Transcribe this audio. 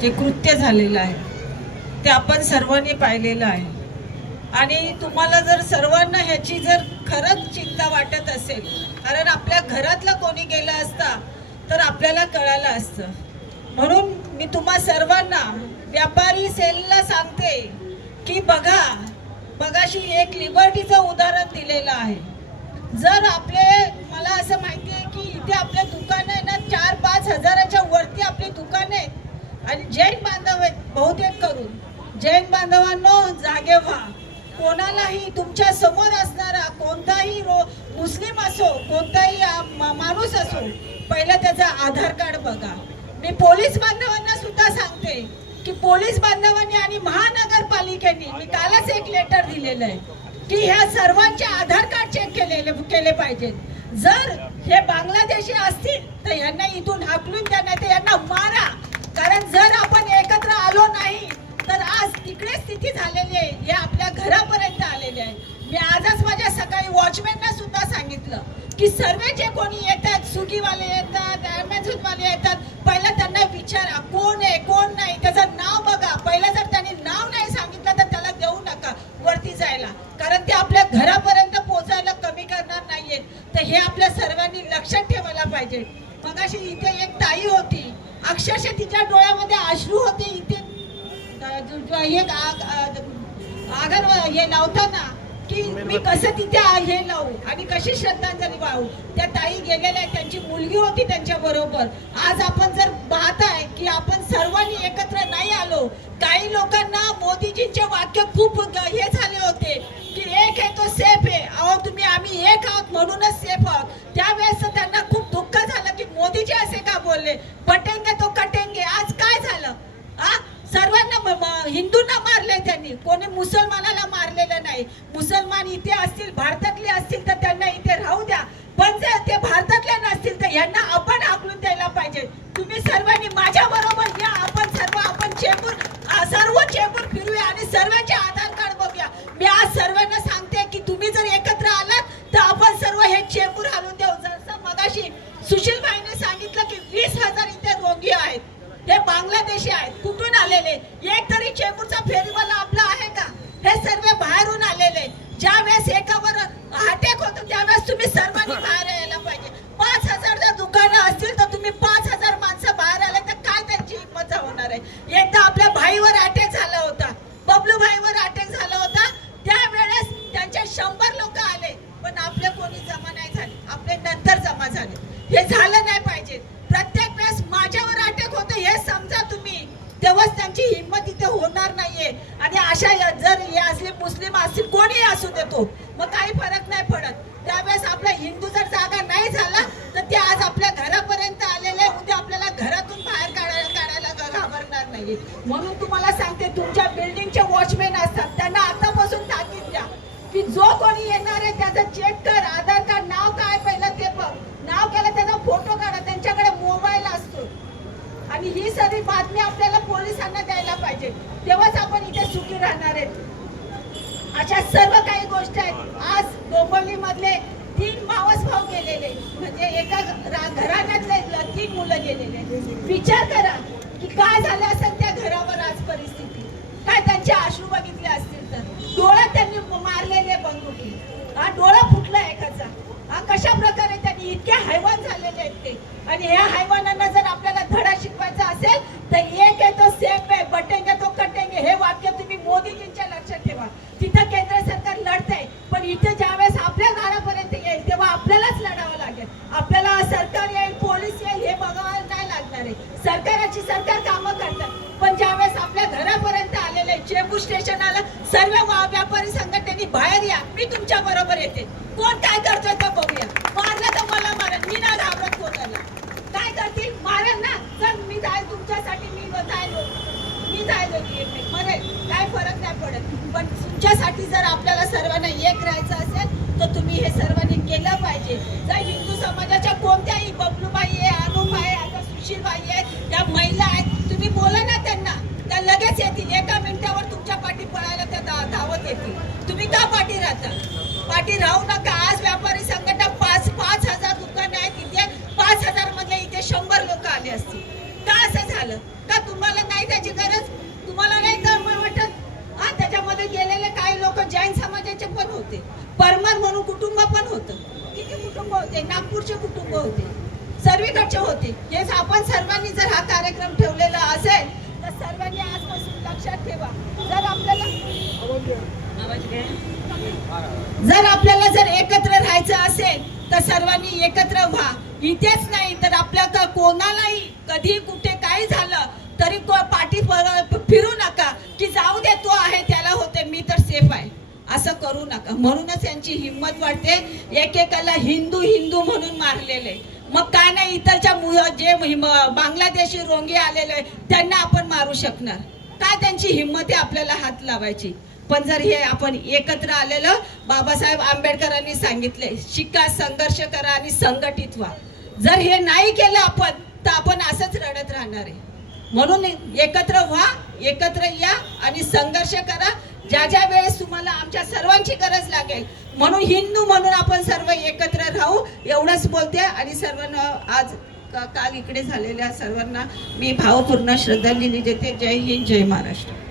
जे कृत्य झालेलं आहे ते आपण सर्वांनी पाहिलेलं आहे। आणि तुम्हाला जर सर्वांना ह्याची जर खरंच चिंता वाटत असेल, कारण आपल्या घरातला कोणी गेला असता तर आपल्याला कळालं असतं। म्हणून मी तुम्हा सर्वांना, व्यापारी सेलला सांगते की बघा, मगाशी एक लिबर्टीचं उदाहरण दिलेलं आहे। जर आपले, मला असं माहिती आहे की इथे आपले दुकान आहे ना 4-5 हजाराच्या वरती आपले दुकान आहेत आणि जैन बांधव आहेत बहुतेक करून। जैन बांधवांनो, जागे व्हा। कोणालाही तुमच्या समोर असणारा कोणताही मुस्लिम असो, कोणताही माणूस असो, पहिला त्याचा आधार कार्ड बघा। मी पोलीस बांधवांना सुद्धा सांगते की पोलीस बांधवांनी आणि महानगरपालिकेने, मी कालच एक लेटर दिलेलं आहे की ह्या सर्वांचे आधार कार्ड चेक केले पाहिजेत। जर हे बांगलादेशी असतील तर यांना इथून हाकलून द्या, नाही तर यांना मारा। कारण जर आपण एकत्र आलो नाही तर आज तिकडे स्थिती झालेली आहे, हे आपल्या घरापर्यंत आलेले आहे। मी आजच माझ्या सकाळी वॉचमॅनना सुद्धा सांगितलं की सर्व जे कोणी येतात, स्विगीवाले येतात, ॲमेझॉनवाले येतात, पहिला त्यांना विचारा कोण आहे कोण नाही, त्याचं नाव बघा। पहिला जर त्यांनी नाव नाही सांगितलं तर त्याला देऊ नका वरती जायला, कारण ते आपल्या घरापर्यंत पोहोचायला कमी करणार नाहीयेत। तर हे आपल्या सर्वांनी लक्षात ठेवायला पाहिजे। मगाशी इथे एक ताई होती, अक्षरशः तिच्या डोळ्यामध्ये अश्रू होते। इथे हे लावताना की मी कसं तिथे हे लावू आणि कशी श्रद्धांजली वाहू। त्या ताई गेलेल्या, त्यांची मुलगी होती त्यांच्या बरोबर। आज आपण जर पाहताय की आपण सर्वांनी एकत्र नाही आलो, काही लोकांना मोदीजींचे वाक्य खूप हे झाले होते की एक आहे तो सेफ आहे, अहो तुम्ही आम्ही एक आहोत म्हणूनच सेफ आहोत। त्यावेळेस त्यांना खूप दुःख झालं की मोदीजी असे का बोलले, बटेंगे तो कटेंगे। आज काय झालं, सर्वांना हिंदूंना मारले त्यांनी, कोणी मुसलमानाला मारलेलं नाही। मुसलमान इथे असतील, भारतातले असतील तर त्यांना इथे राहू द्या, पण जर ते भारतातले नसतील तर यांना आपण हाकलून द्यायला पाहिजे। तुम्ही सर्वांनी माझ्या बरोबर या, आपण सर्व चेंबूर फिरूया आणि सर्वांचे आधार कार्ड बघूया। मी आज सर्वांना सांगते की तुम्ही जर एकत्र आलात तर आपण सर्व हे चेंबूर हलवून देऊ। जसं मगाशी सुशील भाईने सांगितलं की 20,000 इथे रोगी आहेत, हे बांगलादेशी आहेत, कुठून आलेले? एक तरी चेंबूरचा फेरीवाला आपला आहे का? हे सर्व बाहेरून आलेले। ज्या वेळेस एकावर अटॅक होतो त्यावेळेस तुम्ही सर्वांनी बाहेर यायला पाहिजे। 5,000 जर दुकानं असतील तर तुम्ही 5,000 माणसं बाहेर आले तर काय त्यांची हिंमत होणार आहे? एकदा आपल्या भाईवर अटॅक झाला होता, बबलू भाईवर अटॅक झाला होता, त्यावेळेस त्यांचे 100 लोक आले, पण आपले कोणी जमा नाही झाले, आपले नंतर जमा झाले। हे झालं नाही पाहिजे। प्रत्येक वेळेस माझ्यावर अटॅक होतं हे समजा तुम्ही, तेव्हाच त्यांची हिंमत इथे होणार नाहीये। आणि अशा जर हे असले मुस्लिम असतील, कोणी असू देतो, मग काही फरक नाही पडत। त्यावेळेस आपला हिंदू जर जागा नाही झाला तर ते आज आपल्या घरापर्यंत आलेले, उद्या आपल्याला घरातून बाहेर काढायला घाबरणार नाही। म्हणून तुम्हाला सांगते, तुमच्या बिल्डिंगचे वॉचमॅन असतात त्यांना आतापासून ताकीद द्या की जो कोणी येणार आहे त्याचं चेक कर, आधार कार्ड, नाव काय पहिलं ते बघ, नाव केलं त्याचा फोटो काढा, त्यांच्याकडे मोबाईल असतो। आणि ही सगळी बातमी आपल्याला पोलिसांना द्यायला पाहिजे, तेव्हाच आपण इथे सुखी राहणार आहेत। अशा सर्व काही गोष्टी आहेत। आज डोंबिवली मधले 3 मावस भाऊ गेलेले, म्हणजे एका घराण्यातले 3 मुलं गेलेले। विचार करा की काय झालं असेल त्या घरावर, आज परिस्थिती काय, त्यांचे अश्रू बघितले असतील तर। डोळा त्यांनी मारलेले बंदुकी, डोळा फुटला एकाचा। कशा प्रकारे त्यांनी, इतके हैवान झालेले आहेत ते। आणि ह्या हैवानांना जर आपल्याला धडा शिकवायचा असेल तर एक आहे तो सेफ आहे, बटेंगे तो कटेंगे, हे वाक्य तुम्ही मोदीजींच्या लक्षात ठेवा। तिथं केंद्र सरकार लढतंय, पण इथे ज्यावेळेस आपल्या घरापर्यंत येईल तेव्हा आपल्यालाच लढावं लागेल। आपल्याला सरकार येईल, पोलीस येईल हे बघावं नाही लागणार आहे। सरकार कामं करतात, पण ज्यावेळेस आपल्या घरापर्यंत आलेले चेंबूर स्टेशनाला सर्व व्यापारी संघटनेनी बाहेर या, मी तुमच्या बरोबर येते, कोण काय करतोय ते बघूया। मारलं तर मला मारेल, मी ना घाबरत कोणाला। काय करतील, मारेल ना, चल मी जाईल तुमच्यासाठी, मी जाईल मरेल, काय फरक नाही पडत। पण तुमच्यासाठी जर आपल्याला सर्वांना एक राहायचं असेल तर तुम्ही हे सर्वांनी केलं पाहिजे। जर हिंदू समाजाच्या कोणत्याही, बबलूबाई आहे, अनुबाई आहे, आता सुशीलबाई आहे, त्या महिला आहेत, तुम्ही बोला ना त्यांना, त्या लगेच येतील। एका मिनिटावर तुमच्या पाठी पळायला त्या धावत येतील। तुम्ही का पाठी राहता? पाठी राहू नका। आज व्यापारी संघटना 5,000 दुकान आहेत, इथे 5,000 मध्ये इथे 100 लोक आले असतील। का असं झालं? का तुम्हाला नाही होते, नागपूरचे कुटुंब होते, सर्वीकडचे होते. हे आपण सर्वांनी जर हा कार्यक्रम ठेवलेला असेल तर सर्वांनी आजपासून लक्षात ठेवा, जर आपल्याला जर एकत्र राहायचं असेल तर सर्वांनी एकत्र व्हा. इथेच नाही तर आपल्या कोणालाही कधी कुठे काही झालं तरी पाठी फिरू नका की जाऊ दे, तो आहे त्याला होते, मी तर सेफ आहे, असं करू नका. म्हणूनच यांची हिंमत वाटते. एकेकाला हिंदू हिंदू म्हणून मारलेले, मग काय नाही इतरच्या जे बांगलादेशी रोंगे आलेले त्यांना आपण मारू शकणार काय? त्यांची हिंमत आहे आपल्याला हात लावायची. पण जर हे आपण एकत्र आलेलं, बाबासाहेब आंबेडकरांनी सांगितले, शिका, संघर्ष करा आणि संघटित व्हा. जर हे नाही केलं आपण तर आपण असंच रडत राहणार आहे. म्हणून एकत्र व्हा, एकत्र या आणि संघर्ष करा. ज्या ज्या वेळेस तुम्हाला आमच्या सर्वांची गरज लागेल, म्हणून हिंदू म्हणून आपण सर्व एकत्र राहू, एवढंच बोलते. आणि सर्वांना आज काल इकडे झालेल्या सर्वांना मी भावपूर्ण श्रद्धांजली देते. जय हिंद, जय महाराष्ट्र.